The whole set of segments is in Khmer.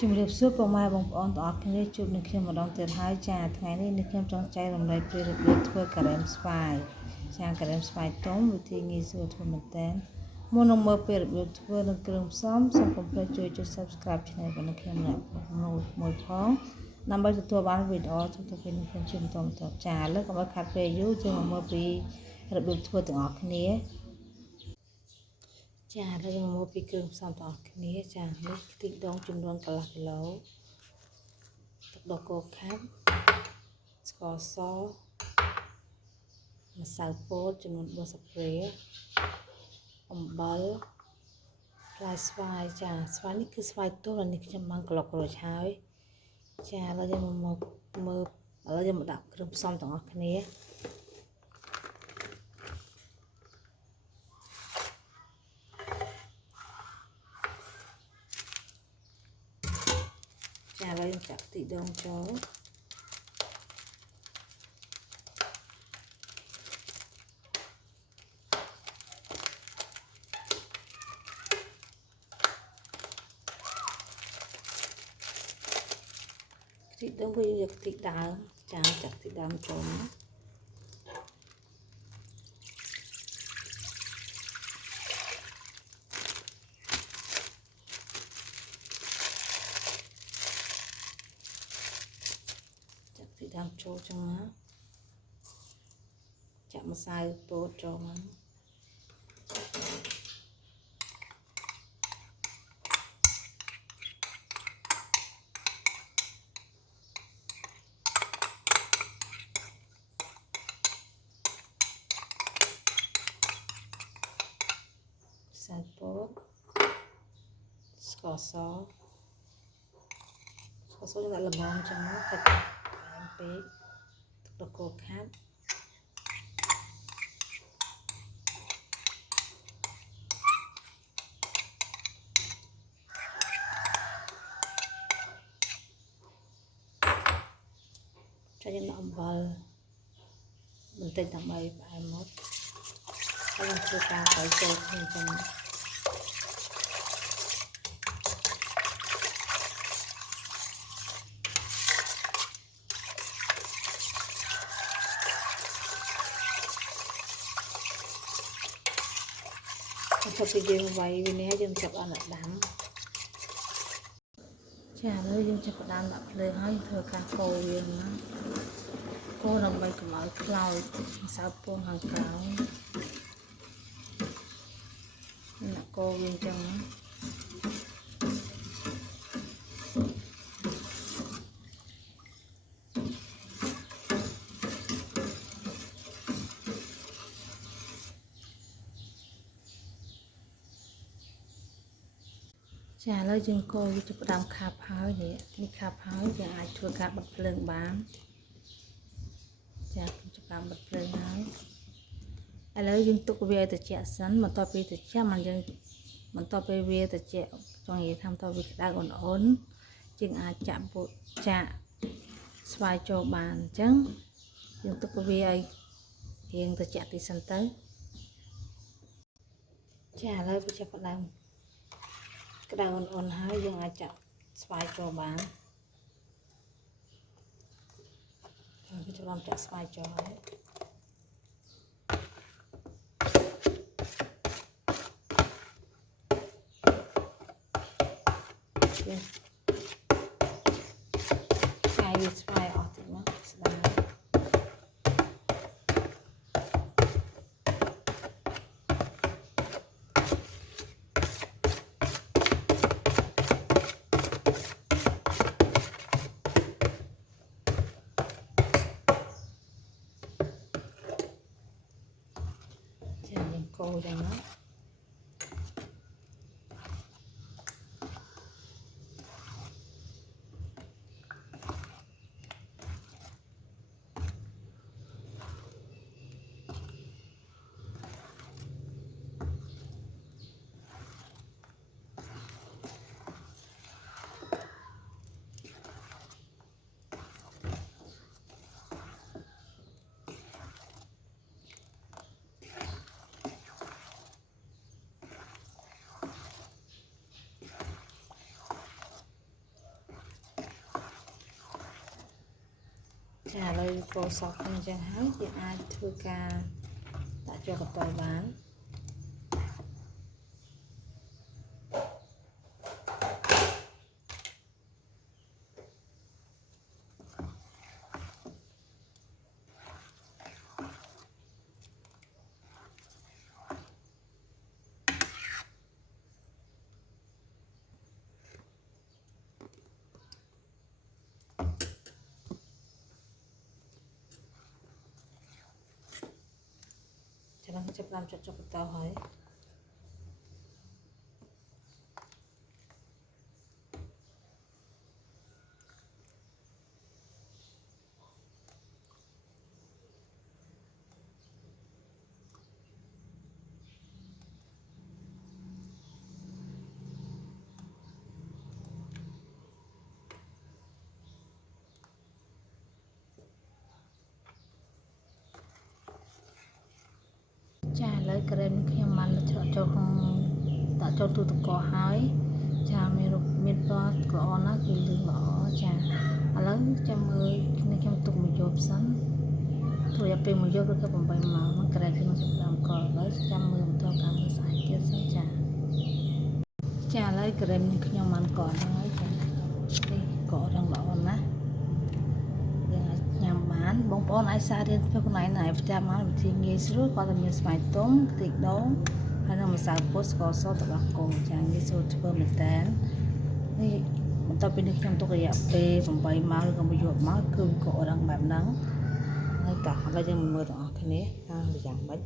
ជំរាបសួរពុកម៉ែបងប្អូនទាំងអស់គ្នាជួបនឹងខ្ញុំម្ដងទៀតហើយចាថ្ងៃនេះនឹងខ្ញុំចង់ចែករំលែកពីរបៀបធ្វើការ៉េមស្វាយចាការ៉េមស្វាយទុំវិធីងាយស្រួលធ្វើមែនតើមុននឹងមើលពីរបៀបធ្វើនិងគ្រឿងផ្សំសូមកុំភ្លេចជួយចុច Subscribe Channel របស់ខ្ញុំមួយផងដើម្បីទទួលបានវីដេអូទុកពីខ្ញុំជាបន្តចាឥឡូវកុំឲ្យខាត់ពេលយូរយើងមកមើលពីរបៀបធ្វើទាំងអស់គ្នាចាឥឡូវយើងមកពីគ្រឿងផ្សំទាំងអស់គ្នាចានេះខ្ទិះដូងចំនួនកន្លះគីឡូទឹកដោះគោខាប់ស្ករសម្សៅពោតចំនួន4ស្លាបព្រាអំបិលផ្លែស្វាយចាស្វាយនេះគឺស្វាយទុំនេះខ្ញុំបានក្លុករួចហើយចាឥឡូវយើងមកមើលឥឡូវយើងមកដាក់គ្រឿងផ្សំទាំងអស់គ្នាចាឥឡូវយើងចាក់ខ្ទិះដូងចូលខ្ទិះដូងគឺយកខ្ទិះដើមចាចាក់ខ្ទិះដើមចូលដើមចូលចឹងមកចាក់ម្សៅពោតចូលមកម្សៅពោតស្ករសយើងដាក់ល្មមចឹងមកពេកទឹកដោះគោខាប់ចាយើងដាក់អំបិលបន្តិចដើម្បីផ្អែមមកហើយយើងធ្វើការកូរចូលគ្នាចឹងបន្ទាប់ពីយើងវាយវានេះហើយយើងចាប់អនដាំចាឥឡូវយើងចាប់ផ្ដើមដាក់ភ្លើងហើយធ្វើការកូរវាណាកូរដើម្បីកុំឲ្យខ្លោចម្សៅពងខាងក្រោយដាក់កូរវាអញ្ចឹងចាឥឡូវយើងកូរវាចាប់ផ្ដើមខាប់ហើយនេះខាប់ហើយយើងអាចធ្វើការបិទភ្លើងបានចាចាប់ផ្ដើមបិទភ្លើងហើយឥឡូវយើងទុកវាឲ្យត្រជាក់សិនបន្ទាប់ពីត្រជាក់បន្ទាប់ពីវាត្រជាក់ចង់និយាយថាបន្ទាប់ពីក្តៅអ៊ុនយើងអាចចាក់ស្វាយចូលបានអញ្ចឹងយើងទុកវាឲ្យរៀងត្រជាក់តិចសិនទៅចាឥឡូវវាចាប់ផ្ដើមក្តៅអ៊ុនហើយយើងអាចចាក់ស្វាយចូលបានយើងចាប់បានចាក់ស្វាយចូលហើយយើងស្វាយអស់តិចមកស្ដាយកូរយ៉ាងណា ចាឥឡូវកូរសក់អញ្ចឹងហើយយើងអាចធ្វើការដាក់ចូលកន្ទុយបានចាំចាប់តាមចុចកន្ទុយហើយចាឥឡូវក្រែមខ្ញុំបានចូលក្នុងដាក់ចូលទូទឹកកកហើយចាមានពណ៌ក្រអណាគឺលឿងល្អចាឥឡូវចាំមើលខ្ញុំទុកមួយយប់សិនព្រោះរយៈពេលមួយយប់ឬក៏8ម៉ោងហ្នឹងក្រែខ្ញុំចាប់ដើមកឥឡូវចាំមើលបន្តការមើលស្អែកទៀតសិនចាឥឡូវក្រែមនេះខ្ញុំបានកកហើយចានេះកករឹងល្អណាស់យើងអាចញ៉ាំបានបងប្អូនអាចសាករៀនធ្វើកន្លែងណាផ្ទះមកវិធីងាយស្រួលគាត់តែមានស្វាយទុំខ្ទិះដូងហើយនឹងម្សៅពុតស្ករសទឹកដោះគោចាងាយស្រួលធ្វើមែនតើនេះបន្ទាប់ពីនេះខ្ញុំទុករយៈពេល8ម៉ោងឬក៏មួយយប់មកគឺកករឹងបែបហ្នឹងហើយតោះឥឡូវយើងមើលទាំងអស់គ្នាថាយ៉ាងម៉េច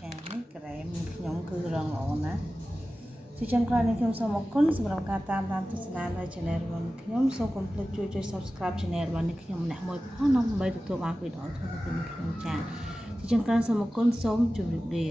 ចានេះក្រែមខ្ញុំគឺរឹងល្អណាស់ជាចុងក្រោយនេះខ្ញុំសូមអរគុណសម្រាប់ការតាមដានទស្សនានៅ Channel របស់ខ្ញុំសូមកុំភ្លេចជួយ Subscribe Channel របស់ខ្ញុំម្នាក់មួយផងដើម្បីទទួលបានវីដេអូថ្មីៗពីខ្ញុំចាជាចុងក្រោយសូមអរគុណសូមជម្រាបលា